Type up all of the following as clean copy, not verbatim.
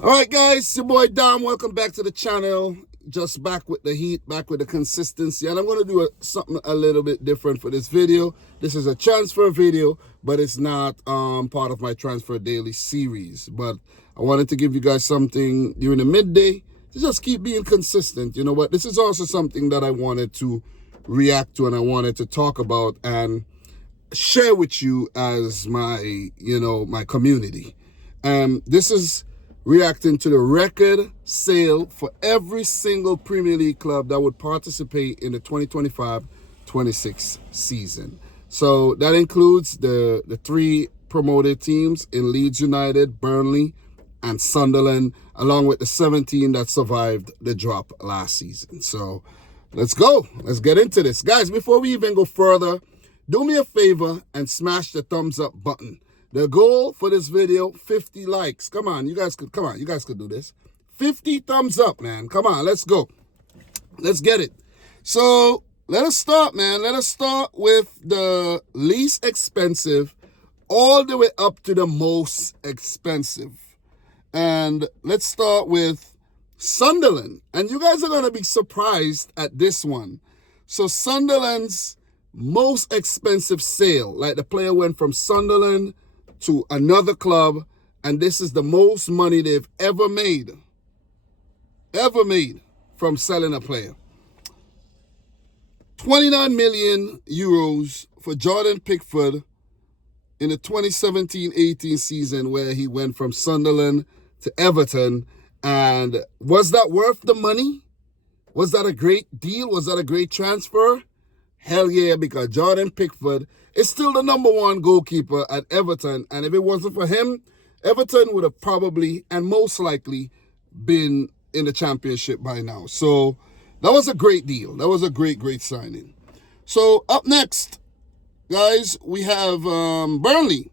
All right, guys, your boy Dom. Welcome back to the channel. Just back with the heat, back with the consistency. And I'm going to do something a little bit different for this video. This is a transfer video, but it's not part of my Transfer Daily series. But I wanted to give you guys something during the midday to just keep being consistent. You know what? This is also something that I wanted to react to and I wanted to talk about and share with you as my, my community. This is reacting to the record sale for every single Premier League club that would participate in the 2025-26 season. So that includes the three promoted teams in Leeds United, Burnley, and Sunderland, along with the 17 that survived the drop last season. So let's go. Let's get into this. Guys, before we even go further, do me a favor and smash the thumbs up button. The goal for this video, 50 likes. Come on, you guys could do this. 50 thumbs up, man. Come on, let's go. Let's get it. So let us start, man. Let us start with the least expensive all the way up to the most expensive. And let's start with Sunderland. And you guys are going to be surprised at this one. So Sunderland's most expensive sale, like the player went from Sunderland to another club, and this is the most money they've ever made from selling a player. 29 million euros for Jordan Pickford in the 2017-18 season, where he went from Sunderland to Everton. And was that worth the money? Was that a great deal? Was that a great transfer? Hell yeah, because Jordan Pickford is still the #1 goalkeeper at Everton. And if it wasn't for him, Everton would have probably and most likely been in the championship by now. So that was a great deal. That was a great signing. So up next, guys, we have Burnley.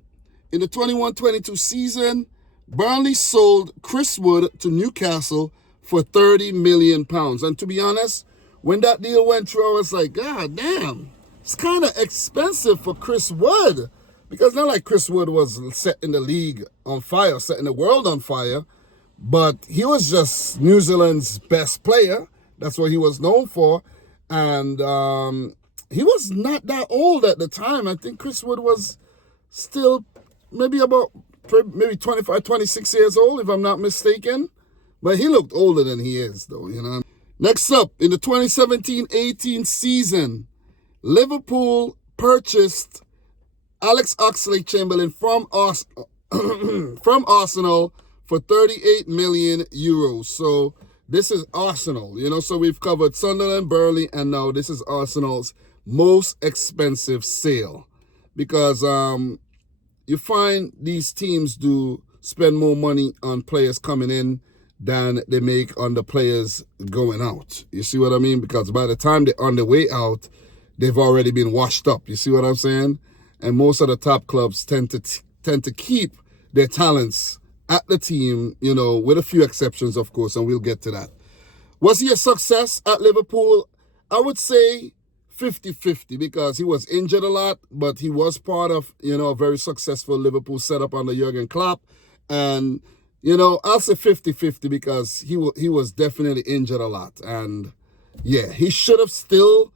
In the 21-22 season, Burnley sold Chris Wood to Newcastle for £30 million. And to be honest, when that deal went through, I was like, God damn, it's kind of expensive for Chris Wood. Because not like Chris Wood was setting the league on fire, setting the world on fire, but he was just New Zealand's best player. That's what he was known for. And he was not that old at the time. I think Chris Wood was still maybe 25, 26 years old, if I'm not mistaken. But he looked older than he is, though, you know. Next up, in the 2017-18 season, Liverpool purchased Alex Oxlade-Chamberlain from Arsenal for 38 million euros. So this is Arsenal, you know. So we've covered Sunderland, Burnley, and now this is Arsenal's most expensive sale. Because you find these teams do spend more money on players coming in than they make on the players going out. You see what I mean? Because by the time they're on the way out, they've already been washed up. You see what I'm saying? And most of the top clubs tend to keep their talents at the team, you know, with a few exceptions, of course, and we'll get to that. Was he a success at Liverpool? I would say 50-50, because he was injured a lot, but he was part of, you know, a very successful Liverpool setup under Jurgen Klopp. And you know, I'll say 50-50 because he was definitely injured a lot. And yeah, he should have still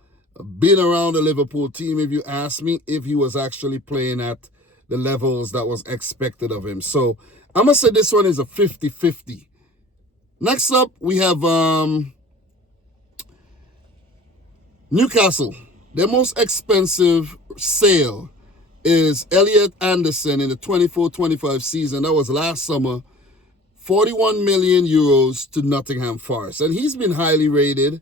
been around the Liverpool team, if you ask me, if he was actually playing at the levels that was expected of him. So I'm going to say this one is a 50-50. Next up, we have Newcastle. Their most expensive sale is Elliot Anderson in the 24-25 season. That was last summer. 41 million euros to Nottingham Forest. And he's been highly rated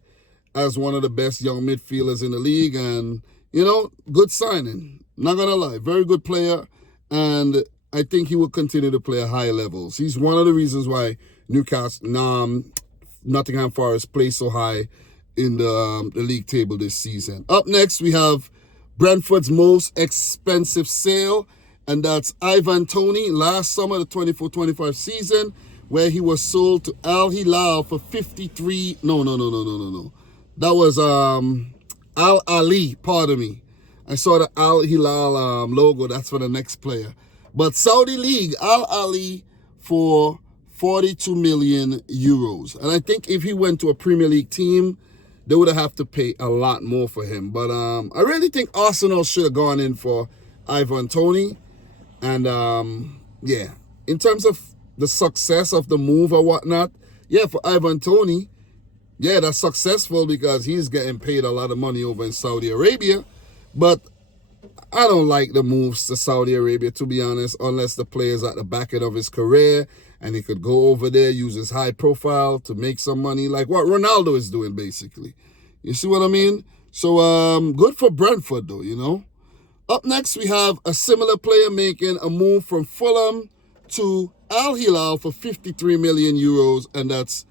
as one of the best young midfielders in the league. And, you know, good signing. Not going to lie. Very good player. And I think he will continue to play at high levels. He's one of the reasons why Nottingham Forest plays so high in the league table this season. Up next, we have Brentford's most expensive sale. And that's Ivan Toney last summer, the 24-25 season, where he was sold to Al Hilal for 53. No. That was Al Ali, pardon me. I saw the Al Hilal logo. That's for the next player. But Saudi League, Al Ali for 42 million euros. And I think if he went to a Premier League team, they would have to pay a lot more for him. But I really think Arsenal should have gone in for Ivan Toney. And yeah, in terms of the success of the move or whatnot, yeah, for Ivan Toney, yeah, that's successful because he's getting paid a lot of money over in Saudi Arabia. But I don't like the moves to Saudi Arabia, to be honest, unless the player's at the back end of his career and he could go over there, use his high profile to make some money, like what Ronaldo is doing, basically. You see what I mean? So good for Brentford, though, you know. Up next, we have a similar player making a move from Fulham to Al Hilal for 53 million euros, and that's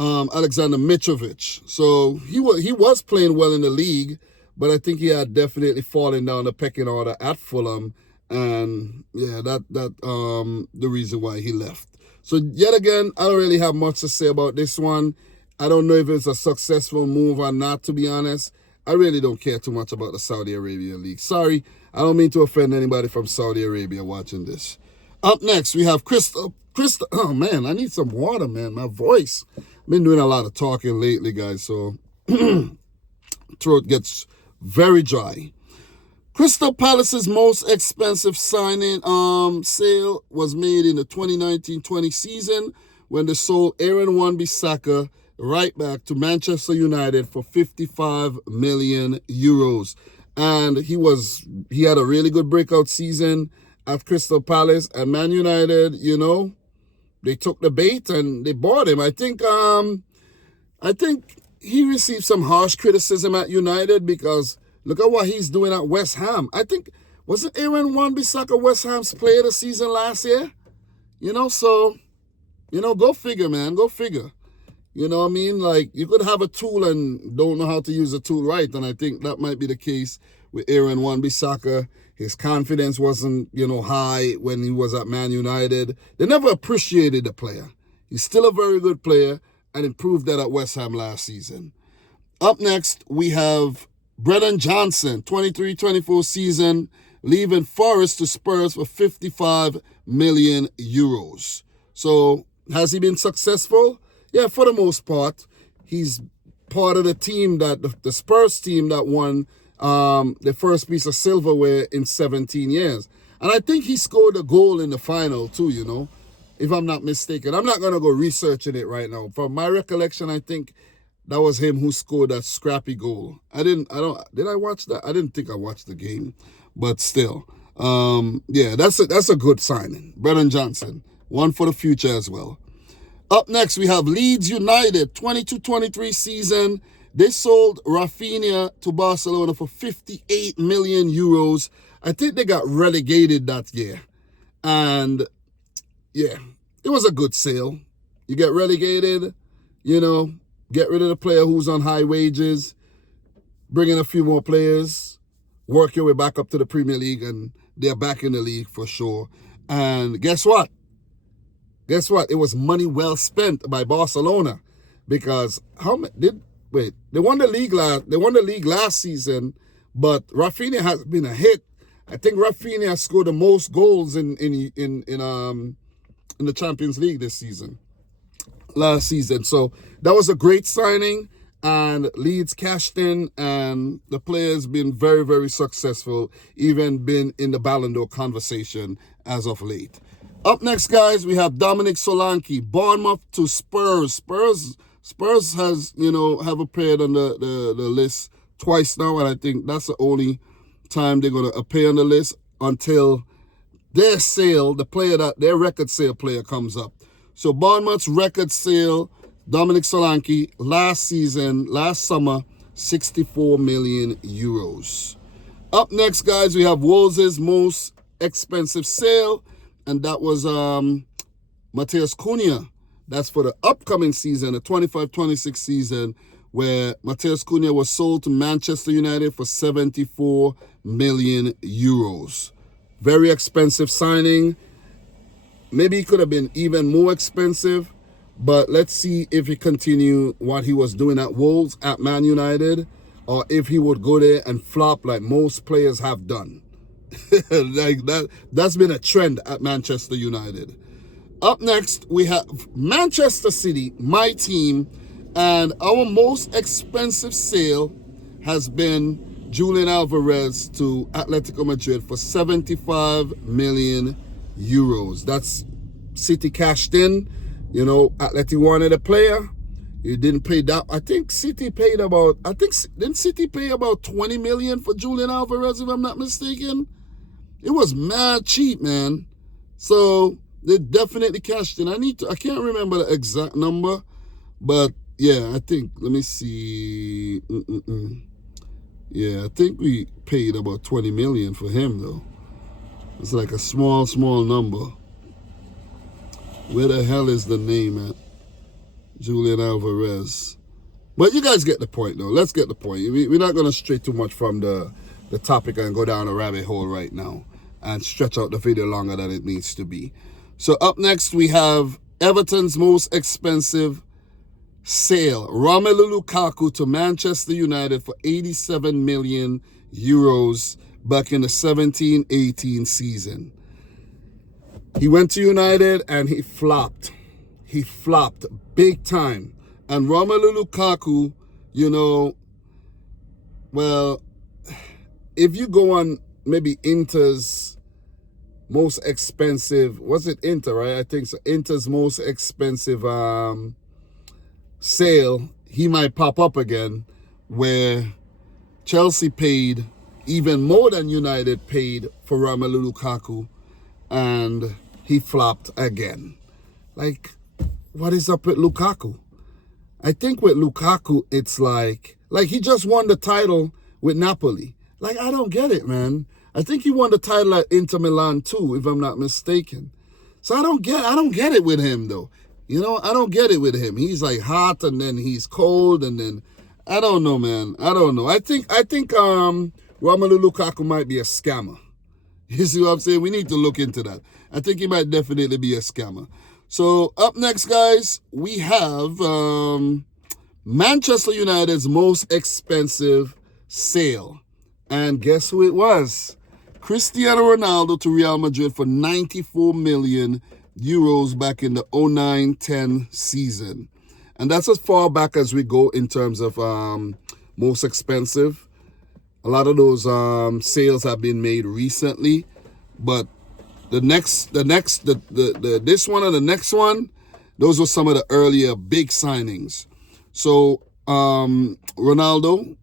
Alexander Mitrovic. So he was playing well in the league, but I think he had definitely fallen down the pecking order at Fulham, and yeah, that the reason why he left. So yet again, I don't really have much to say about this one. I don't know if it's a successful move or not, to be honest. I really don't care too much about the Saudi Arabia League. Sorry, I don't mean to offend anybody from Saudi Arabia watching this. Up next, we have Crystal. Oh, man, I need some water, man. My voice. I've been doing a lot of talking lately, guys, so throat gets very dry. Crystal Palace's most expensive signing sale was made in the 2019-20 season when they sold Aaron Wan-Bissaka right back to Manchester United for 55 million euros. And he had a really good breakout season at Crystal Palace, and Man United, you know, they took the bait and they bought him. I think he received some harsh criticism at United because look at what he's doing at West Ham. I think, wasn't Aaron Wan-Bissaka West Ham's player of the season last year? You know, so, you know, go figure, man, go figure. You know what I mean? Like, you could have a tool and don't know how to use the tool right, and I think that might be the case with Aaron Wan-Bissaka. His confidence wasn't, you know, high when he was at Man United. They never appreciated the player. He's still a very good player and improved that at West Ham last season. Up next, we have Brennan Johnson, 23-24 season, leaving Forest to Spurs for 55 million euros. So, has he been successful? Yeah, for the most part. He's part of the team the Spurs team that won the first piece of silverware in 17 years. And I think he scored a goal in the final too, you know, if I'm not mistaken. I'm not going to go researching it right now. From my recollection, I think that was him who scored that scrappy goal. Did I watch that? I didn't think I watched the game, but still. Yeah, that's a good signing. Brennan Johnson, one for the future as well. Up next, we have Leeds United, 22-23 season. They sold Rafinha to Barcelona for 58 million euros. I think they got relegated that year. And, yeah, it was a good sale. You get relegated, you know, get rid of the player who's on high wages, bring in a few more players, work your way back up to the Premier League, and they're back in the league for sure. And guess what? It was money well spent by Barcelona because they won the league last season, but Rafinha has been a hit. I think Rafinha scored the most goals in the Champions League last season. So that was a great signing, and Leeds cashed in, and the player's been very, very successful, even been in the Ballon d'Or conversation as of late. Up next, guys, we have Dominic Solanke, Bournemouth to Spurs. Spurs has, you know, have appeared on the list twice now, and I think that's the only time they're going to appear on the list until their record sale player comes up. So Bournemouth's record sale, Dominic Solanke, last summer, 64 million euros. Up next, guys, we have Wolves' most expensive sale, and that was Matheus Cunha. That's for the upcoming season, the 25-26 season, where Matheus Cunha was sold to Manchester United for 74 million euros. Very expensive signing. Maybe he could have been even more expensive, but let's see if he continued what he was doing at Wolves, at Man United, or if he would go there and flop like most players have done. Like that's been a trend at Manchester United. Up next, we have Manchester City, my team, and our most expensive sale has been Julian Alvarez to Atletico Madrid for 75 million euros. That's City cashed in. You know, Atleti wanted a player. You didn't pay that. I think City paid about, didn't City pay about 20 million for Julian Alvarez, if I'm not mistaken? It was mad cheap, man. So they definitely cashed in. I can't remember the exact number, but yeah, I think, let me see. Yeah, I think we paid about 20 million for him, though. It's like a small number. Where the hell is the name at? Julian Alvarez. But you guys get the point, though. Let's get the point. We're not going to stray too much from the topic and go down a rabbit hole right now and stretch out the video longer than it needs to be. So up next, we have Everton's most expensive sale. Romelu Lukaku to Manchester United for 87 million euros back in the 17-18 season. He went to United and he flopped. He flopped big time. And Romelu Lukaku, you know, well, if you go on maybe Inter's most expensive, was it Inter, right? I think so. Inter's most expensive sale, he might pop up again, where Chelsea paid even more than United paid for Romelu Lukaku, and he flopped again. Like, what is up with Lukaku? I think with Lukaku, it's like he just won the title with Napoli. Like, I don't get it, man. I think he won the title at Inter Milan too, if I'm not mistaken. So I don't get it with him, though. You know, I don't get it with him. He's like hot and then he's cold and then I don't know, man. I don't know. I think Romelu Lukaku might be a scammer. You see what I'm saying? We need to look into that. I think he might definitely be a scammer. So up next, guys, we have Manchester United's most expensive sale. And guess who it was? Cristiano Ronaldo to Real Madrid for 94 million euros back in the 09-10 season. And that's as far back as we go in terms of most expensive. A lot of those sales have been made recently, but this one and the next one, those were some of the earlier big signings. So Ronaldo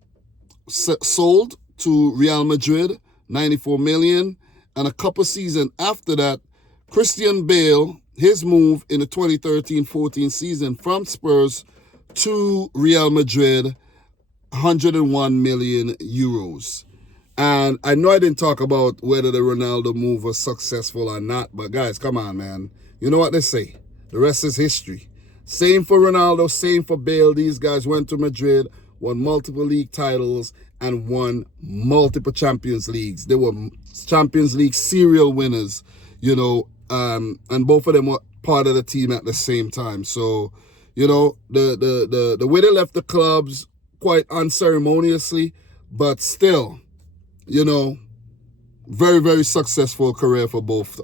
sold to Real Madrid, 94 million, and a couple seasons after that, Christian Bale, his move in the 2013-14 season from Spurs to Real Madrid, 101 million euros. And I know I didn't talk about whether the Ronaldo move was successful or not, but guys, come on, man. You know what they say. The rest is history. Same for Ronaldo, same for Bale. These guys went to Madrid, won multiple league titles, and won multiple Champions Leagues. They were Champions League serial winners, you know, and both of them were part of the team at the same time. So, you know, the way they left the clubs quite unceremoniously, but still, you know, very, very successful career for both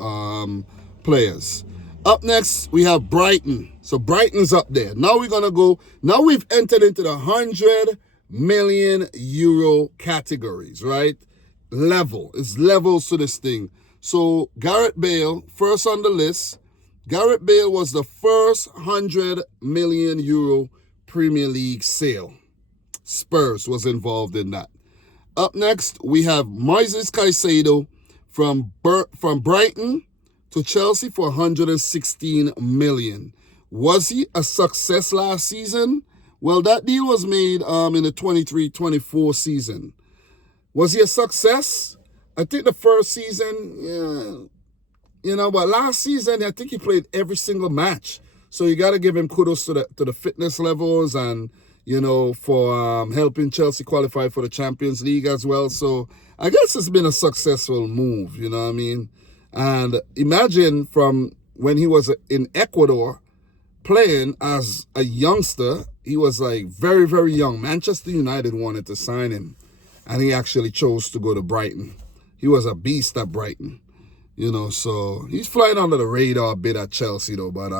players. Up next, we have Brighton. So Brighton's up there. Now we're going to go, now we've entered into the 100 million euro categories, right? It's levels to this thing. So Gareth Bale, first on the list. Gareth Bale was the first 100 million euro Premier League sale. Spurs was involved in that. Up next, we have Moises Caicedo from Brighton to Chelsea for 116 million. Was he a success last season? Well, that deal was made in the 23-24 season. Was he a success? I think the first season, yeah, you know, but last season, I think he played every single match. So you got to give him kudos to the fitness levels and, you know, for helping Chelsea qualify for the Champions League as well. So I guess it's been a successful move, you know what I mean? And imagine from when he was in Ecuador playing as a youngster, he was like very, very young. Manchester United wanted to sign him, and he actually chose to go to Brighton. He was a beast at Brighton. You know, so he's flying under the radar a bit at Chelsea, though. But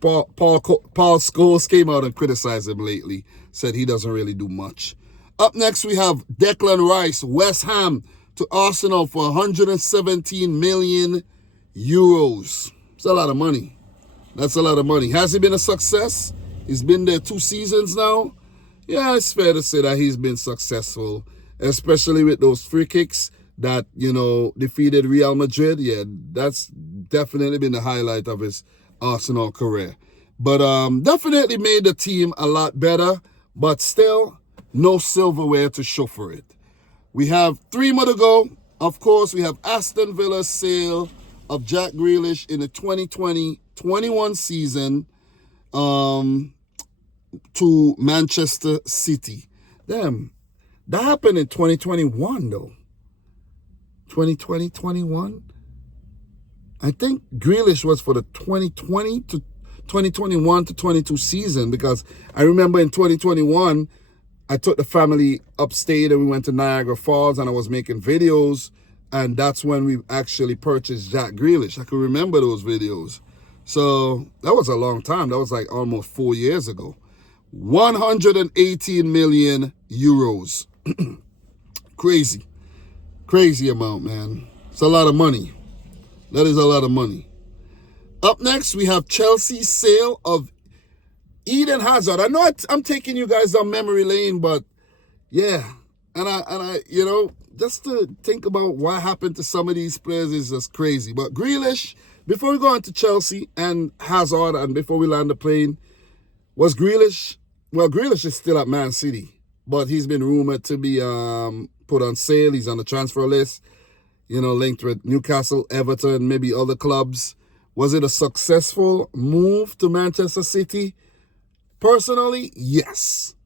Paul Scholes came out and criticized him lately, said he doesn't really do much. Up next, we have Declan Rice, West Ham to Arsenal for 117 million euros. It's a lot of money. That's a lot of money. Has he been a success? He's been there 2 seasons now. Yeah, it's fair to say that he's been successful, especially with those free kicks that, you know, defeated Real Madrid. Yeah, that's definitely been the highlight of his Arsenal career. But definitely made the team a lot better, but still no silverware to show for it. We have 3 more to go. Of course, we have Aston Villa's sale of Jack Grealish in the 2020-21 season to Manchester City. Damn, that happened in 2021 though. 2020-21. I think Grealish was for the 2020 to 2021 to 22 season, because I remember in 2021 I took the family upstate and we went to Niagara Falls and I was making videos, and that's when we actually purchased Jack Grealish. I can remember those videos. So that was a long time. That was like almost 4 years ago. 118 million euros. Crazy amount, man. It's a lot of money. That is a lot of money. Up next, we have Chelsea's sale of Eden Hazard. I know I'm taking you guys down memory lane, but yeah. And I, you know, just to think about what happened to some of these players is just crazy. But Grealish, before we go on to Chelsea and Hazard, and before we land the plane, was Grealish, well, Grealish is still at Man City, but he's been rumored to be put on sale. He's on the transfer list, you know, linked with Newcastle, Everton, maybe other clubs. Was it a successful move to Manchester City? Personally, yes.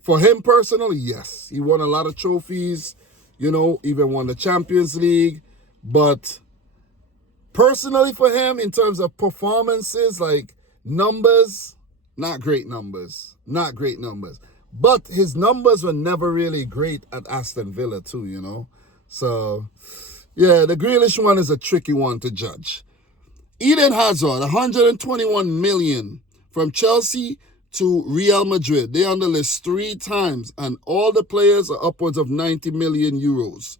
For him personally, yes. He won a lot of trophies, you know, even won the Champions League. But personally for him, in terms of performances, like numbers, not great numbers. Not great numbers. But his numbers were never really great at Aston Villa too, you know. So, yeah, the Grealish one is a tricky one to judge. Eden Hazard, 121 million from Chelsea to Real Madrid. They're on the list 3 times, and all the players are upwards of 90 million euros.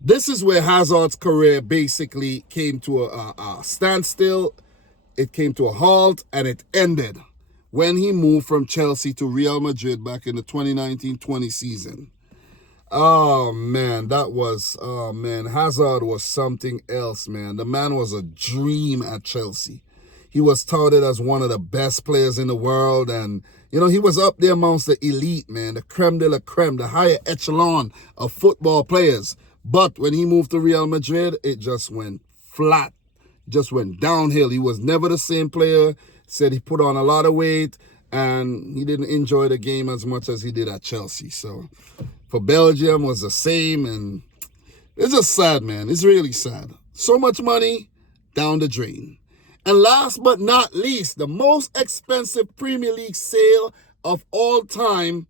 This is where Hazard's career basically came to a standstill. It came to a halt, and it ended when he moved from Chelsea to Real Madrid back in the 2019-20 season. Oh, man, Hazard was something else, man. The man was a dream at Chelsea. He was touted as one of the best players in the world, and, you know, he was up there amongst the elite, man, the creme de la creme, the higher echelon of football players. But when he moved to Real Madrid, it just went flat, just went downhill. He was never the same player. Said he put on a lot of weight, and he didn't enjoy the game as much as he did at Chelsea. So for Belgium was the same, and it's just sad, man. It's really sad. So much money down the drain. And last but not least, the most expensive Premier League sale of all time,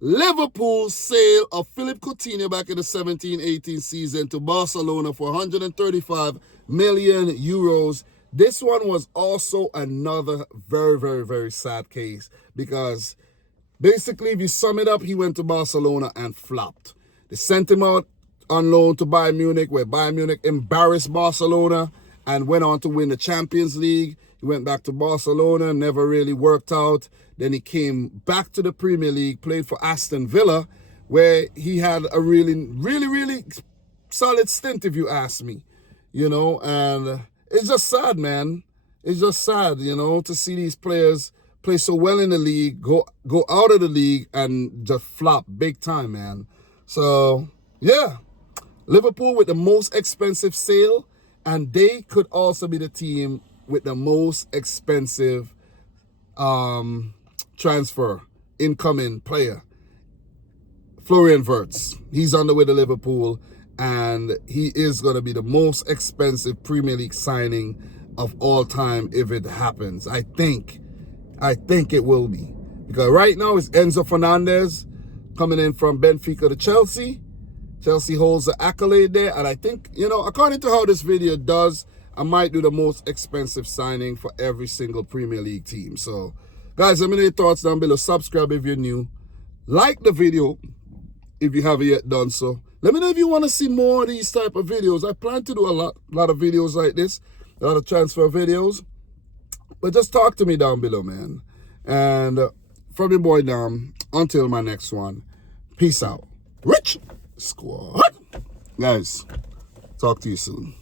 Liverpool's sale of Philippe Coutinho back in the 17-18 season to Barcelona for 135 million euros. This one was also another very, very, very sad case, because basically, if you sum it up, he went to Barcelona and flopped. They sent him out on loan to Bayern Munich, where Bayern Munich embarrassed Barcelona and went on to win the Champions League. He went back to Barcelona, never really worked out. Then he came back to the Premier League, played for Aston Villa, where he had a really, really, really solid stint, if you ask me. You know, and it's just sad, man. It's just sad, you know, to see these players play so well in the league, go out of the league, and just flop big time, man. So, yeah, Liverpool with the most expensive sale, and they could also be the team with the most expensive transfer, incoming player. Florian Wirtz, he's on the way to Liverpool, and he is going to be the most expensive Premier League signing of all time if it happens. I think it will be. Because right now it's Enzo Fernandez coming in from Benfica to Chelsea. Chelsea holds the accolade there. And I think, you know, according to how this video does, I might do the most expensive signing for every single Premier League team. So, guys, let me know your thoughts down below. Subscribe if you're new. Like the video if you haven't yet done so. Let me know if you want to see more of these type of videos. I plan to do a lot of videos like this, a lot of transfer videos. But just talk to me down below, man. And from your boy Dom, until my next one, peace out. Rich Squad. Guys, talk to you soon.